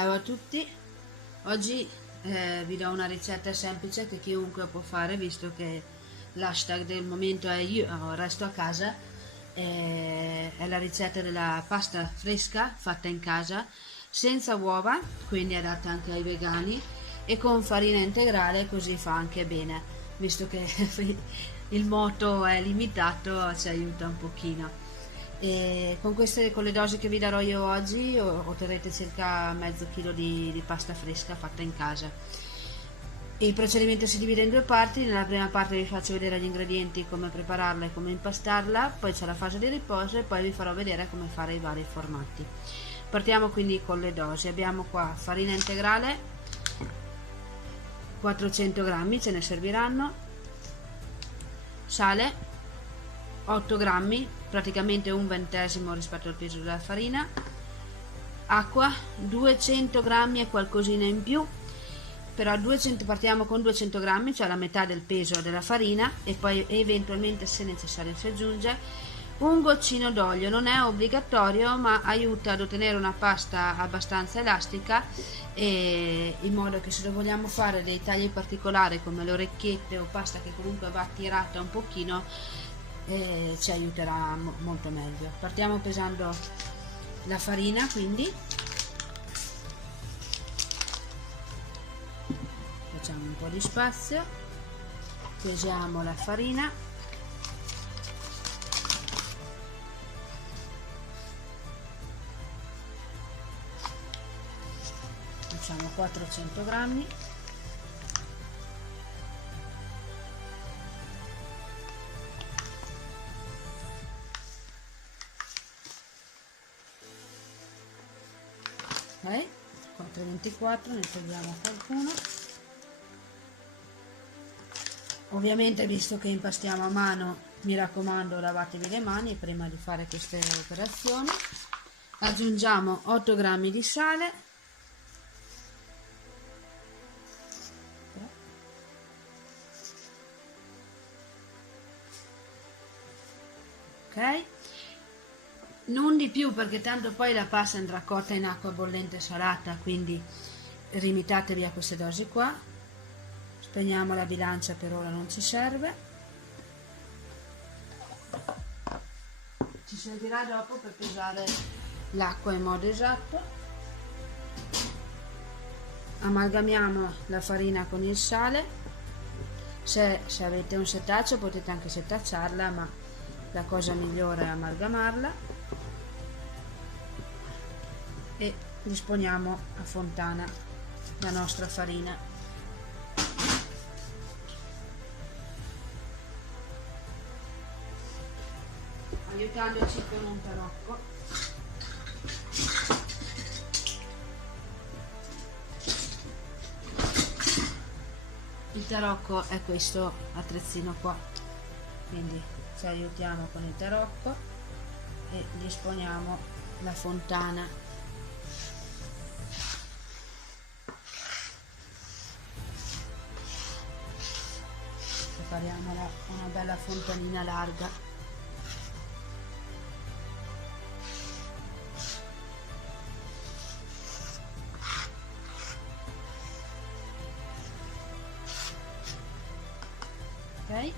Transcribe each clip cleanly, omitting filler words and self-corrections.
Ciao a tutti, oggi vi do una ricetta semplice che chiunque può fare, visto che l'hashtag del momento è io resto a casa. È la ricetta della pasta fresca fatta in casa, senza uova, quindi adatta anche ai vegani, e con farina integrale, così fa anche bene, visto che il moto è limitato, ci aiuta un pochino. E con le dosi che vi darò io oggi otterrete circa mezzo chilo di pasta fresca fatta in casa. Il procedimento si divide in due parti. Nella prima parte vi faccio vedere gli ingredienti, come prepararla e come impastarla, poi c'è la fase di riposo e poi vi farò vedere come fare i vari formati. Partiamo quindi con le dosi. Abbiamo qua farina integrale 400 grammi, ce ne serviranno, sale 8 grammi, praticamente un ventesimo rispetto al peso della farina, acqua 200 grammi e qualcosina in più, però partiamo con 200 grammi, cioè la metà del peso della farina, e poi eventualmente, se necessario, si aggiunge un goccino d'olio. Non è obbligatorio, ma aiuta ad ottenere una pasta abbastanza elastica, e in modo che, se lo vogliamo fare dei tagli particolari come le orecchiette o pasta che comunque va tirata un pochino, ci aiuterà molto meglio. Partiamo pesando la farina, quindi facciamo un po' di spazio, pesiamo la farina, facciamo 400 grammi, ok, 4,24, ne togliamo qualcuno. Ovviamente, visto che impastiamo a mano, mi raccomando, lavatevi le mani prima di fare queste operazioni. Aggiungiamo 8 grammi di sale, ok, non di più, perché tanto poi la pasta andrà cotta in acqua bollente salata, quindi limitatevi a queste dosi qua. Spegniamo la bilancia, per ora non ci serve, ci servirà dopo per pesare l'acqua in modo esatto. Amalgamiamo la farina con il sale. Se avete un setaccio potete anche setacciarla, ma la cosa migliore è amalgamarla, e disponiamo a fontana la nostra farina. Aiutandoci con un tarocco. Il tarocco è questo attrezzino qua, quindi ci aiutiamo con il tarocco e disponiamo la fontana. Prepariamola una bella fontanina larga. Ok,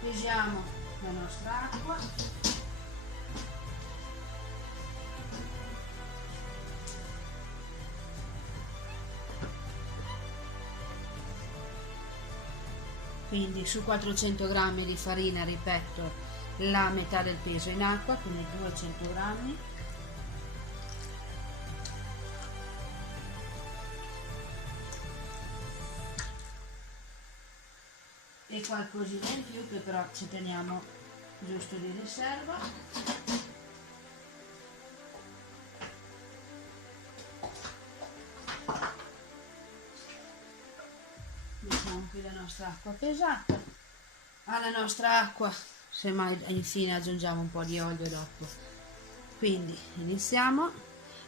pesiamo la nostra acqua, quindi su 400 grammi di farina, ripeto, la metà del peso in acqua, quindi 200 grammi. E qualcosina in più, che però ci teniamo giusto di riserva. Mettiamo qui la nostra acqua pesata. Alla nostra acqua, semmai infine aggiungiamo un po' di olio dopo. Quindi iniziamo.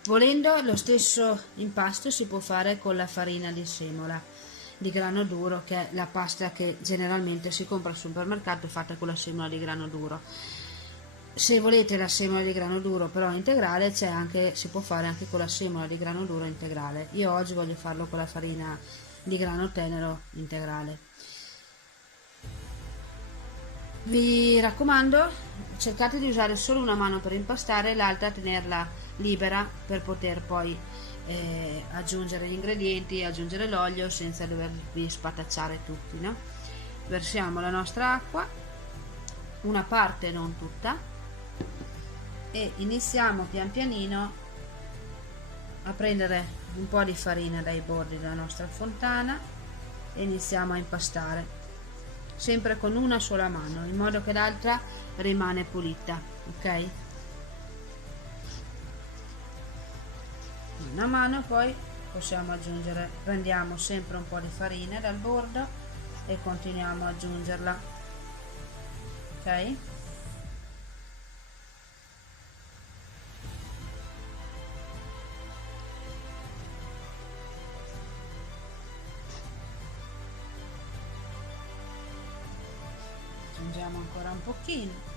Volendo, lo stesso impasto si può fare con la farina di semola di grano duro, che è la pasta che generalmente si compra al supermercato fatta con la semola di grano duro. Se volete la semola di grano duro però integrale, c'è anche, si può fare anche con la semola di grano duro integrale. Io oggi voglio farlo con la farina di grano tenero integrale. Vi raccomando, cercate di usare solo una mano per impastare e l'altra tenerla libera per poter poi aggiungere gli ingredienti, aggiungere l'olio senza dovervi spatacciare tutti, no? Versiamo la nostra acqua, una parte, non tutta, e iniziamo pian pianino a prendere un po' di farina dai bordi della nostra fontana e iniziamo a impastare sempre con una sola mano in modo che l'altra rimane pulita, ok? Una mano, poi possiamo aggiungere, prendiamo sempre un po' di farina dal bordo e continuiamo ad aggiungerla, ok? Aggiungiamo ancora un pochino.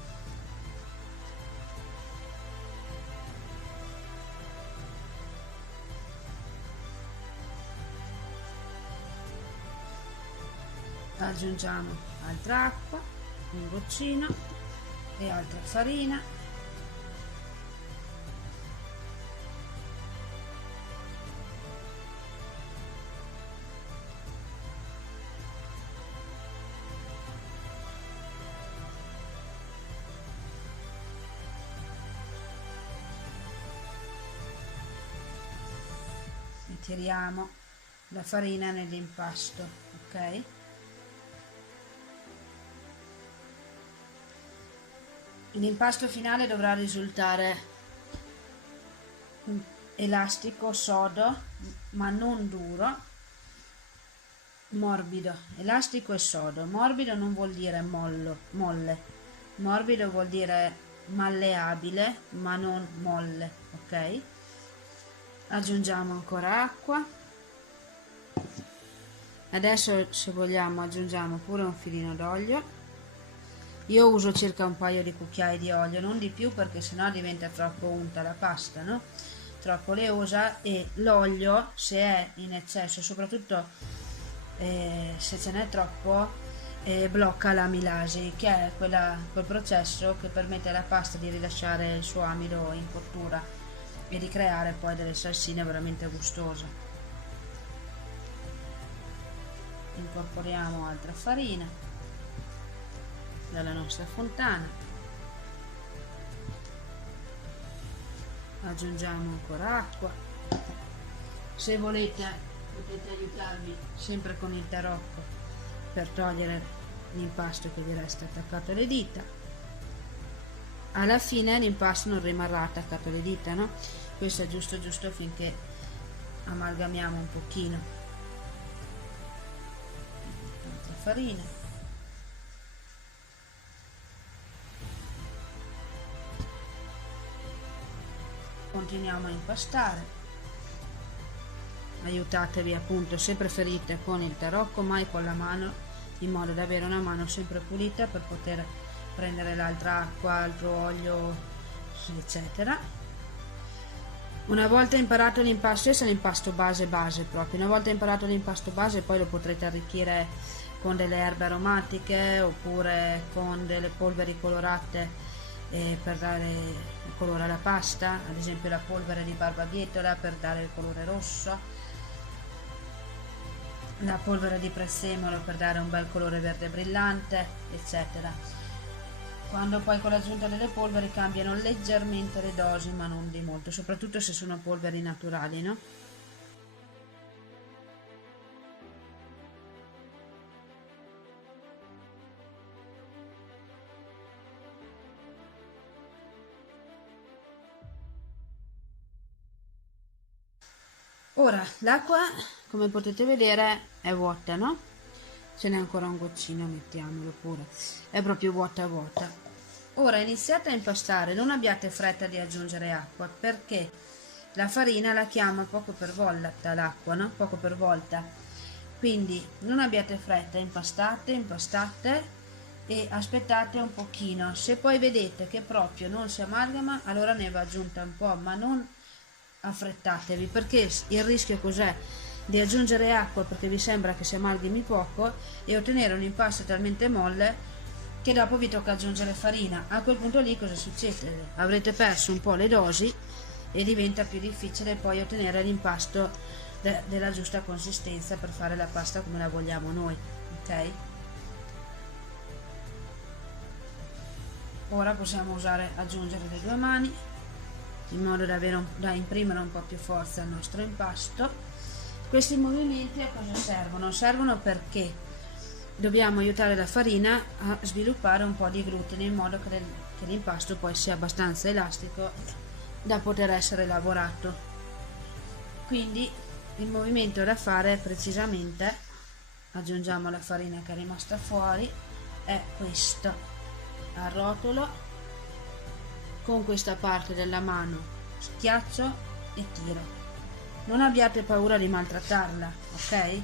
Aggiungiamo altra acqua, un goccino e altra farina. E tiriamo la farina nell'impasto, ok? L'impasto finale dovrà risultare elastico, sodo, ma non duro, morbido. Elastico e sodo. Morbido non vuol dire molle. Morbido vuol dire malleabile, ma non molle, ok? Aggiungiamo ancora acqua. Adesso, se vogliamo, aggiungiamo pure un filino d'olio. Io uso circa un paio di cucchiai di olio, non di più perché sennò diventa troppo unta la pasta, no? Troppo oleosa, e l'olio, se è in eccesso, soprattutto se ce n'è troppo, blocca l'amilasi, che è quel processo che permette alla pasta di rilasciare il suo amido in cottura e di creare poi delle salsine veramente gustose. Incorporiamo altra farina dalla nostra fontana, aggiungiamo ancora acqua. Se volete potete aiutarvi sempre con il tarocco per togliere l'impasto che vi resta attaccato alle dita. Alla fine l'impasto non rimarrà attaccato alle dita, no? Questo è giusto finché amalgamiamo un pochino. Altra farina. Continuiamo a impastare, aiutatevi appunto, se preferite, con il tarocco, mai con la mano, in modo da avere una mano sempre pulita per poter prendere l'altra acqua, altro olio, eccetera. Una volta imparato l'impasto, questo è l'impasto base proprio, una volta imparato l'impasto base poi lo potrete arricchire con delle erbe aromatiche oppure con delle polveri colorate per dare il colore alla pasta, ad esempio la polvere di barbabietola per dare il colore rosso, la polvere di prezzemolo per dare un bel colore verde brillante, eccetera. Quando poi con l'aggiunta delle polveri cambiano leggermente le dosi, ma non di molto, soprattutto se sono polveri naturali, no? Ora l'acqua, come potete vedere, è vuota, no? Ce n'è ancora un goccino, mettiamolo pure, è proprio vuota. Ora iniziate a impastare, non abbiate fretta di aggiungere acqua perché la farina la chiama poco per volta l'acqua, no? Poco per volta, quindi non abbiate fretta, impastate e aspettate un pochino. Se poi vedete che proprio non si amalgama, allora ne va aggiunta un po', ma non affrettatevi, perché il rischio cos'è? Di aggiungere acqua perché vi sembra che si amalgami poco e ottenere un impasto talmente molle che dopo vi tocca aggiungere farina. A quel punto lì cosa succede? Avrete perso un po' le dosi e diventa più difficile poi ottenere l'impasto della giusta consistenza per fare la pasta come la vogliamo noi, ok? Ora possiamo aggiungere le due mani in modo da imprimere un po' più forza al nostro impasto. Questi movimenti a cosa servono? Servono perché dobbiamo aiutare la farina a sviluppare un po' di glutine in modo che l'impasto poi sia abbastanza elastico da poter essere lavorato. Quindi il movimento da fare è precisamente, aggiungiamo la farina che è rimasta fuori, è questo: arrotolo con questa parte della mano, schiaccio e tiro. Non abbiate paura di maltrattarla, ok?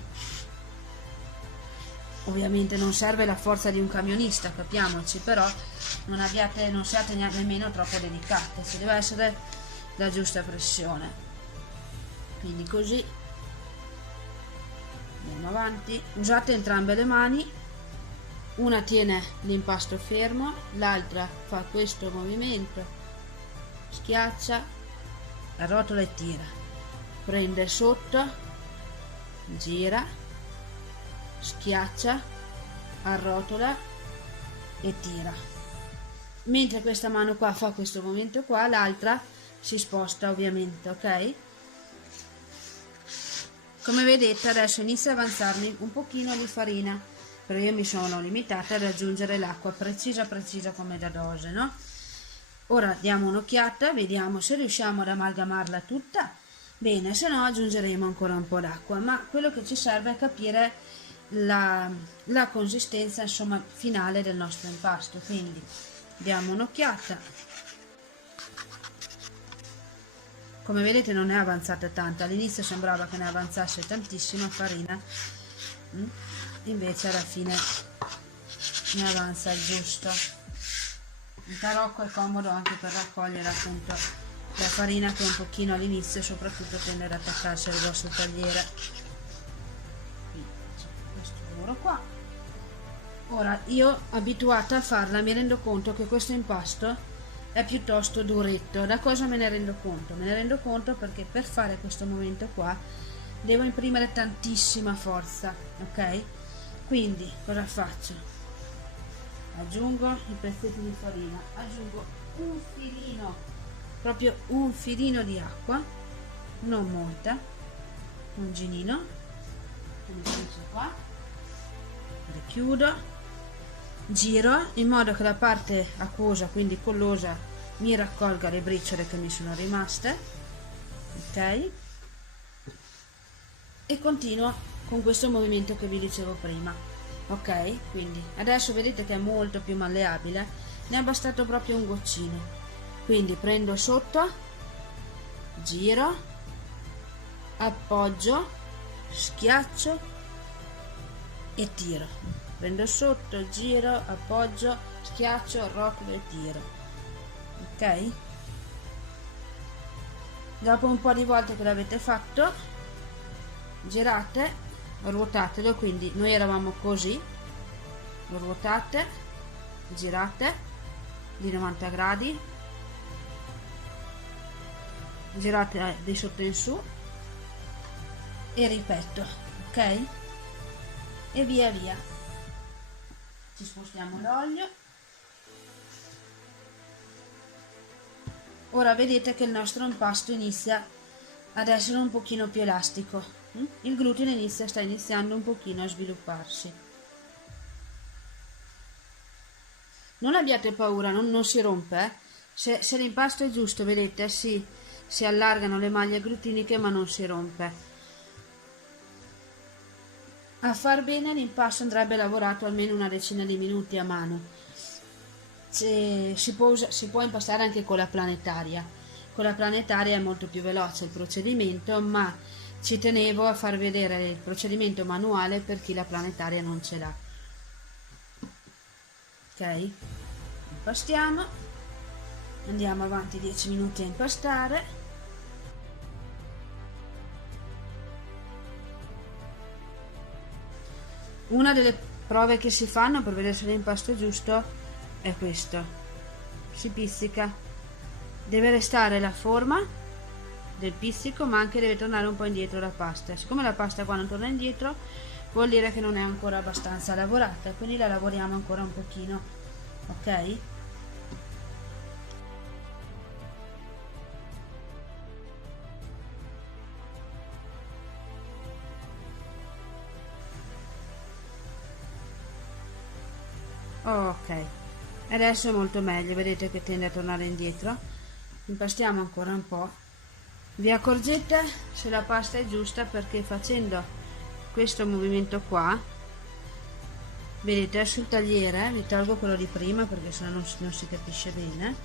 Ovviamente non serve la forza di un camionista, capiamoci, però non siate nemmeno troppo delicate, ci deve essere la giusta pressione. Quindi così andiamo avanti, usate entrambe le mani, una tiene l'impasto fermo, l'altra fa questo movimento, schiaccia, arrotola e tira, prende sotto, gira, schiaccia, arrotola e tira. Mentre questa mano qua fa questo movimento qua, l'altra si sposta ovviamente, ok? Come vedete adesso inizia ad avanzarmi un pochino di farina, però io mi sono limitata ad aggiungere l'acqua precisa come da dose, no? Ora diamo un'occhiata, vediamo se riusciamo ad amalgamarla tutta. Bene, se no aggiungeremo ancora un po' d'acqua, ma quello che ci serve è capire la consistenza, insomma, finale del nostro impasto. Quindi diamo un'occhiata. Come vedete non è avanzata tanta, all'inizio sembrava che ne avanzasse tantissima farina, invece alla fine ne avanza il giusto. Il tarocco è comodo anche per raccogliere appunto la farina che un pochino all'inizio soprattutto tende ad attaccarsi al vostro tagliere. Questo lavoro qua. Ora io abituata a farla mi rendo conto che questo impasto è piuttosto duretto. Da cosa me ne rendo conto? Me ne rendo conto perché per fare questo movimento qua devo imprimere tantissima forza, ok? Quindi cosa faccio? Aggiungo i pezzetti di farina, aggiungo un filino, proprio un filino di acqua, non molta, un ginino, come dice qua, richiudo, giro in modo che la parte acquosa, quindi collosa, mi raccolga le briciole che mi sono rimaste, ok? E continuo con questo movimento che vi dicevo prima, ok? Quindi adesso vedete che è molto più malleabile, ne è bastato proprio un goccino. Quindi prendo sotto, giro, appoggio, schiaccio e tiro. Prendo sotto, giro, appoggio, schiaccio, rotolo e tiro, ok? Dopo un po' di volte che l'avete fatto, girate, ruotatelo, quindi noi eravamo così, lo ruotate, girate di 90 gradi, girate di sotto in su e ripeto, ok? E via via. Ci spostiamo l'olio. Ora vedete che il nostro impasto inizia ad essere un pochino più elastico, il glutine sta iniziando un pochino a svilupparsi. Non abbiate paura, non si rompe, se l'impasto è giusto, vedete, si allargano le maglie glutiniche ma non si rompe. A far bene l'impasto andrebbe lavorato almeno una decina di minuti a mano. Si può impastare anche con la planetaria. Con la planetaria è molto più veloce il procedimento, ma ci tenevo a far vedere il procedimento manuale per chi la planetaria non ce l'ha. ok? Impastiamo, andiamo avanti 10 minuti a impastare. Una delle prove che si fanno per vedere se l'impasto è giusto è questo: si pizzica, deve restare la forma del pizzico, ma anche deve tornare un po' indietro la pasta. Siccome la pasta qua non torna indietro, vuol dire che non è ancora abbastanza lavorata, quindi la lavoriamo ancora un pochino, ok? Ok, adesso è molto meglio, vedete che tende a tornare indietro. Impastiamo ancora un po'. Vi accorgete se la pasta è giusta perché facendo questo movimento qua, vedete, sul tagliere, vi tolgo quello di prima perché sennò non si capisce bene.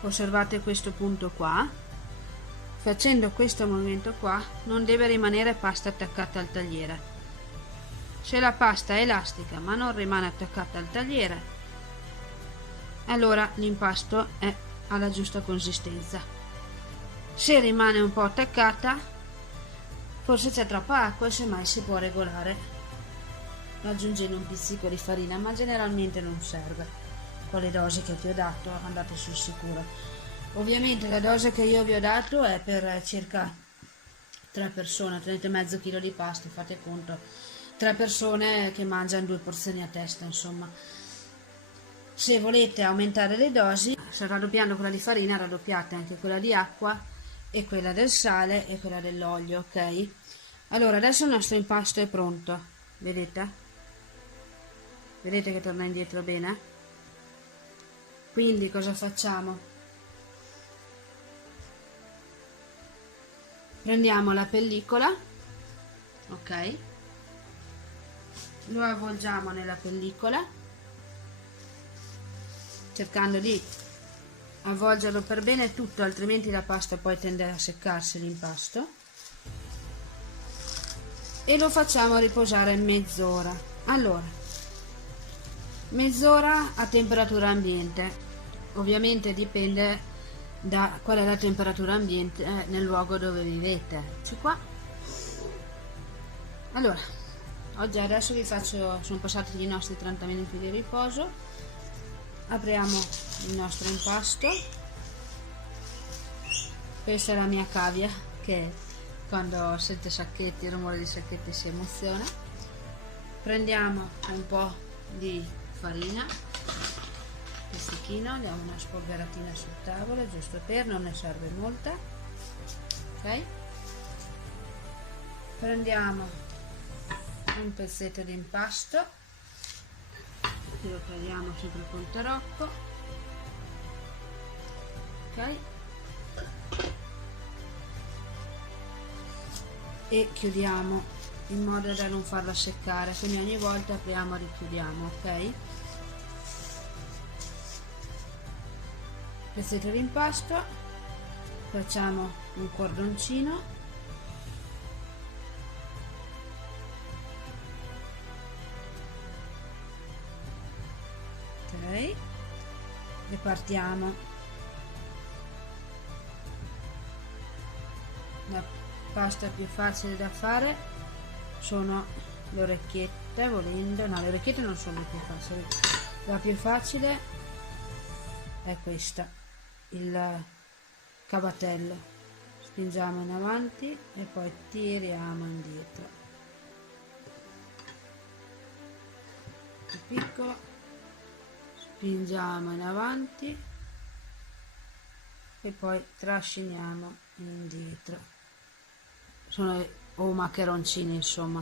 Osservate questo punto qua. Facendo questo movimento qua non deve rimanere pasta attaccata al tagliere. Se la pasta è elastica ma non rimane attaccata al tagliere, allora l'impasto è alla giusta consistenza. Se rimane un po' attaccata, forse c'è troppa acqua e semmai si può regolare aggiungendo un pizzico di farina, ma generalmente non serve. Con le dosi che ti ho dato andate sul sicuro. Ovviamente la dose che io vi ho dato è per circa 3 persone, tenete mezzo chilo di pasta, fate conto, 3 persone che mangiano 2 porzioni a testa, insomma. Se volete aumentare le dosi, se raddoppiando quella di farina, raddoppiate anche quella di acqua e quella del sale e quella dell'olio, ok? Allora, adesso il nostro impasto è pronto, vedete? Vedete che torna indietro bene? Quindi cosa facciamo? Prendiamo la pellicola, ok? Lo avvolgiamo nella pellicola, cercando di avvolgerlo per bene tutto, altrimenti la pasta poi tende a seccarsi l'impasto. E lo facciamo riposare mezz'ora. Allora, mezz'ora a temperatura ambiente. Ovviamente dipende da qual è la temperatura ambiente nel luogo dove vivete. Qua. Allora, adesso vi faccio, sono passati i nostri 30 minuti di riposo. Apriamo il nostro impasto. Questa è la mia cavia che quando sente sacchetti, il rumore di sacchetti si emoziona. Prendiamo un po' di farina, pizzichino, diamo una spolveratina sul tavolo giusto per, non ne serve molta, ok? Prendiamo un pezzetto di impasto che lo tagliamo sempre col tarocco, ok? E chiudiamo in modo da non farla seccare, quindi ogni volta apriamo e richiudiamo, ok? Pezzetto di impasto, facciamo un cordoncino, ok, e partiamo. La pasta più facile da fare sono le orecchiette, volendo, no, le orecchiette non sono le più facili, la più facile è questa, il cavatello. Spingiamo in avanti e poi tiriamo indietro, più piccolo, spingiamo in avanti e poi trasciniamo indietro. Sono o maccheroncini, insomma,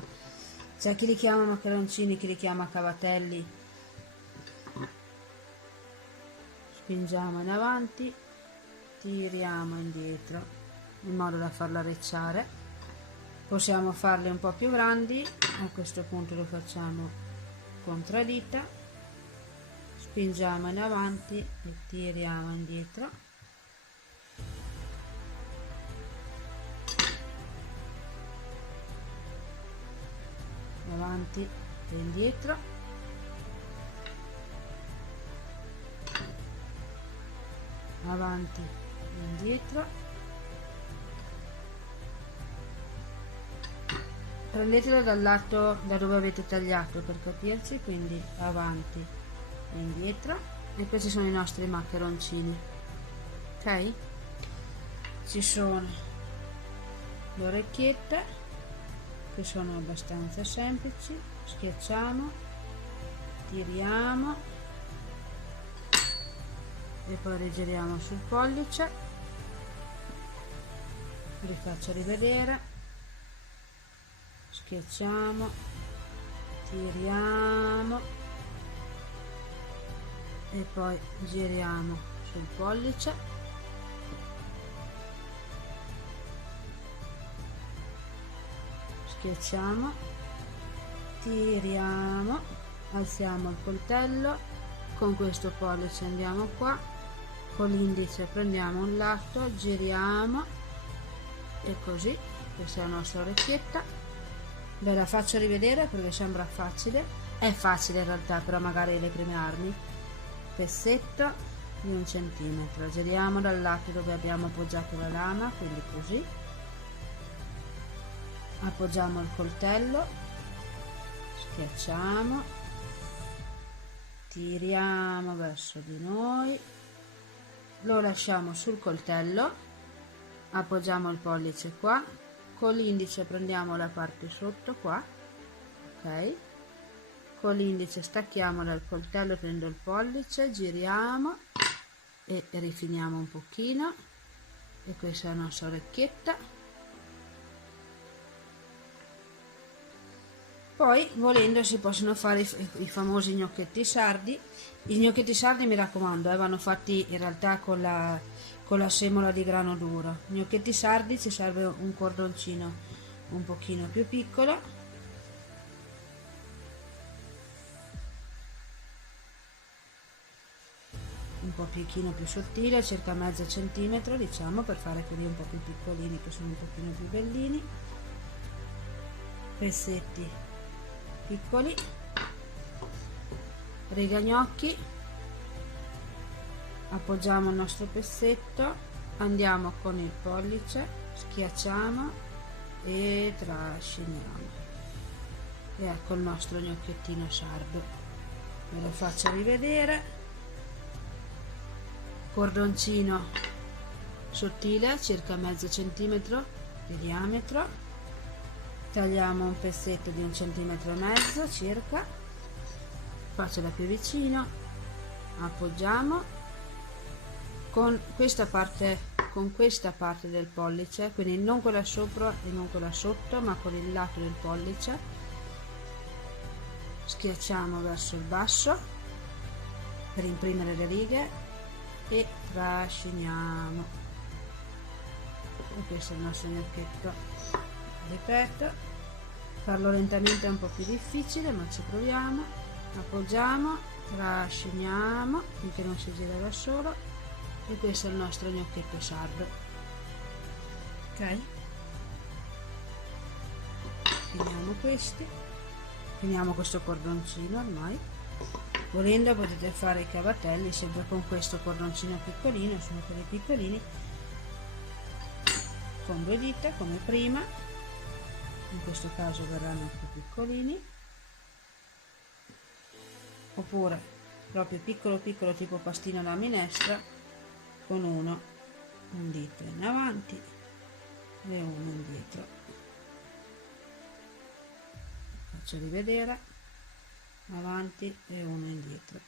c'è chi li chiama maccheroncini, chi li chiama cavatelli. Spingiamo in avanti, tiriamo indietro in modo da farla arricciare. Possiamo farle un po' più grandi, a questo punto lo facciamo con 3 dita, spingiamo in avanti e tiriamo indietro. avanti e indietro, avanti e indietro. Prendetelo dal lato da dove avete tagliato per capirci, quindi avanti e indietro. E questi sono i nostri maccheroncini, ok? Ci sono le orecchiette che sono abbastanza semplici. Schiacciamo, tiriamo e poi rigiriamo sul pollice. Vi faccio rivedere. Schiacciamo, tiriamo e poi giriamo sul pollice. Schiacciamo, tiriamo, alziamo il coltello, con questo pollice andiamo qua, con l'indice prendiamo un lato, giriamo e così. Questa è la nostra orecchietta. Ve la faccio rivedere perché sembra facile, è facile in realtà, però magari le prime armi. Pezzetto di 1 centimetro, giriamo dal lato dove abbiamo appoggiato la lama, quindi così. Appoggiamo il coltello, schiacciamo, tiriamo verso di noi, lo lasciamo sul coltello, appoggiamo il pollice qua, con l'indice prendiamo la parte sotto qua, ok? Con l'indice stacchiamo dal coltello, prendo il pollice, giriamo e rifiniamo un pochino. E questa è la nostra orecchietta. Poi, volendo, si possono fare i famosi gnocchetti sardi. I gnocchetti sardi, mi raccomando, vanno fatti in realtà con la semola di grano duro. Gnocchetti sardi ci serve un cordoncino un pochino più piccolo, un pochino più sottile, circa mezzo centimetro, diciamo, per fare quelli un po' più piccolini che sono un pochino più bellini. Pezzetti piccoli, riga gnocchi, appoggiamo il nostro pezzetto, andiamo con il pollice, schiacciamo e trasciniamo e ecco il nostro gnocchettino sardo. Ve lo faccio rivedere. Cordoncino sottile, circa mezzo centimetro di diametro, tagliamo un pezzetto di 1,5 centimetri circa, faccio da più vicino, appoggiamo con questa parte del pollice, quindi non quella sopra e non quella sotto, ma con il lato del pollice, schiacciamo verso il basso per imprimere le righe e trasciniamo. E questo è il nostro gnocchetto. Ripeto, farlo lentamente è un po' più difficile, ma ci proviamo. Appoggiamo, trasciniamo finché non si gira da solo e questo è il nostro gnocchetto sardo. Ok, finiamo questi, finiamo questo cordoncino. Ormai, volendo, potete fare i cavatelli sempre con questo cordoncino piccolino, sono quelli piccolini, con 2 dita come prima. In questo caso verranno più piccolini, oppure proprio piccolo piccolo, tipo pastino alla minestra, con un dito in avanti e uno indietro. Faccio rivedere, avanti e uno indietro.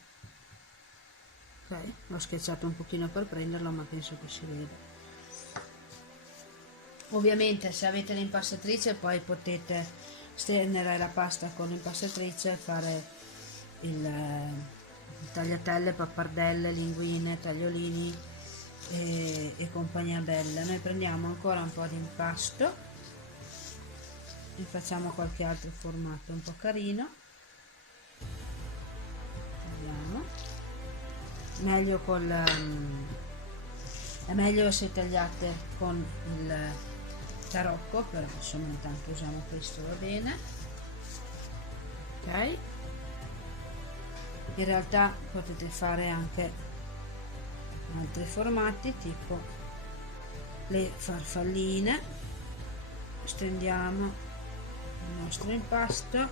Ok, l'ho schiacciato un pochino per prenderlo, ma penso che si veda. Ovviamente se avete l'impastatrice poi potete stendere la pasta con l'impastatrice e fare il tagliatelle, pappardelle, linguine, tagliolini e compagnia bella. Noi prendiamo ancora un po' di impasto e facciamo qualche altro formato un po' carino. Tagliamo. È meglio se tagliate con il tarocco, però insomma intanto usiamo questo, va bene. Ok, in realtà potete fare anche altri formati tipo le farfalline. Stendiamo il nostro impasto,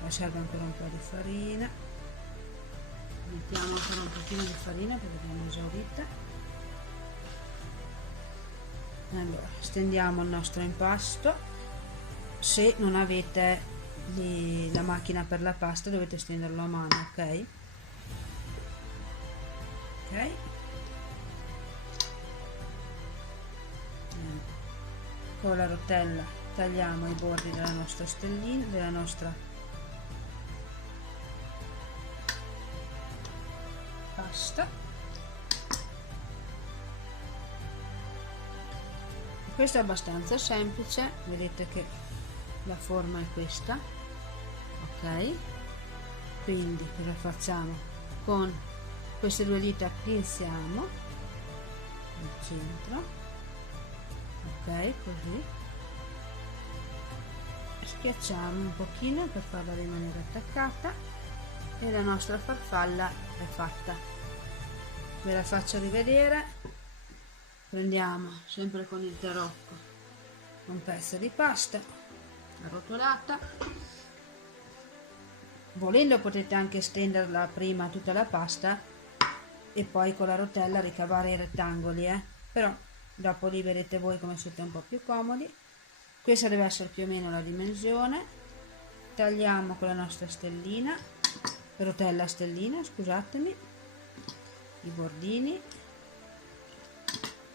poi serve ancora un po' di farina, mettiamo ancora un pochino di farina perché abbiamo esaurita. Allora stendiamo il nostro impasto. Se non avete la macchina per la pasta dovete stenderlo a mano, ok? Ok, con la rotella tagliamo i bordi della nostra stellina, della nostra pasta. Questo è abbastanza semplice, vedete che la forma è questa, ok? Quindi cosa facciamo? Con queste due dita pinziamo il centro, ok, così, schiacciamo un pochino per farla rimanere attaccata e la nostra farfalla è fatta. Ve la faccio rivedere. Prendiamo sempre con il tarocco un pezzo di pasta arrotolata, volendo potete anche stenderla prima tutta la pasta e poi con la rotella ricavare i rettangoli, però dopo li vedete voi come siete un po' più comodi. Questa deve essere più o meno la dimensione. Tagliamo con la nostra stellina, rotella stellina, scusatemi, i bordini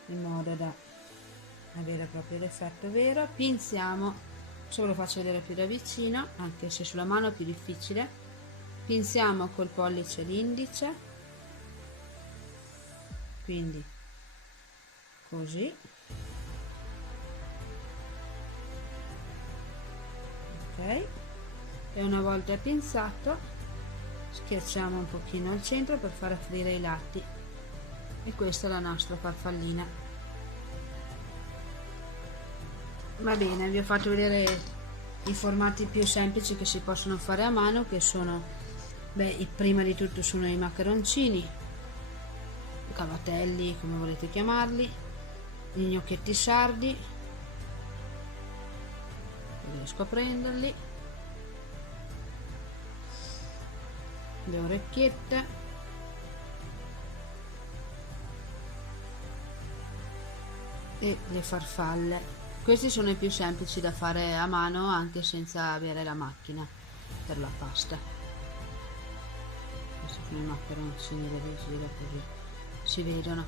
in modo da avere proprio l'effetto vero. Pinziamo, se ve lo faccio vedere più da vicino, anche se sulla mano è più difficile. Pinziamo col pollice l'indice, quindi così, ok, e una volta pinzato schiacciamo un pochino al centro per far aprire i lati e questa è la nostra farfallina. Va bene, vi ho fatto vedere i formati più semplici che si possono fare a mano, che sono, prima di tutto sono i maccheroncini, cavatelli come volete chiamarli, gli gnocchetti sardi, riesco a prenderli, le orecchiette, e le farfalle. Questi sono i più semplici da fare a mano anche senza avere la macchina per la pasta. Questi sono i maccheroncini, così si vedono.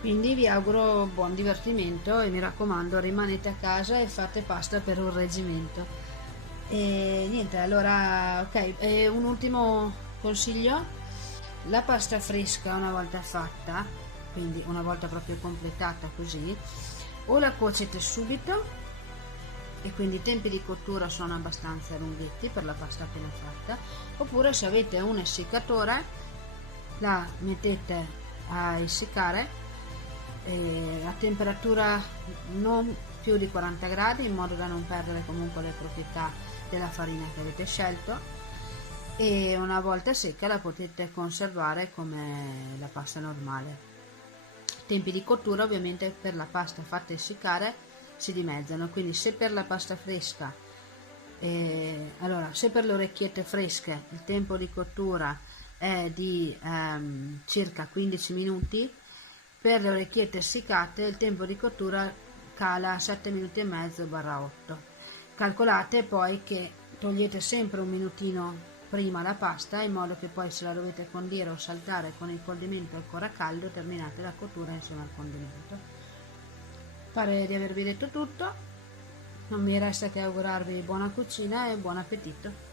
Quindi vi auguro buon divertimento e mi raccomando, rimanete a casa e fate pasta per un reggimento. E niente, allora ok, e un ultimo consiglio: la pasta fresca una volta fatta, quindi una volta proprio completata così, o la cuocete subito e quindi i tempi di cottura sono abbastanza lunghetti per la pasta appena fatta, oppure se avete un essiccatore la mettete a essiccare a temperatura non più di 40 gradi in modo da non perdere comunque le proprietà della farina che avete scelto, e una volta secca la potete conservare come la pasta normale. Tempi di cottura ovviamente per la pasta fatta essiccare si dimezzano, quindi se per la pasta fresca allora se per le orecchiette fresche il tempo di cottura è di circa 15 minuti, per le orecchiette essiccate il tempo di cottura cala a 7 minuti e mezzo / 8. Calcolate poi che togliete sempre un minutino prima la pasta, in modo che poi se la dovete condire o saltare con il condimento ancora caldo terminate la cottura insieme al condimento. Pare di avervi detto tutto, non mi resta che augurarvi buona cucina e buon appetito.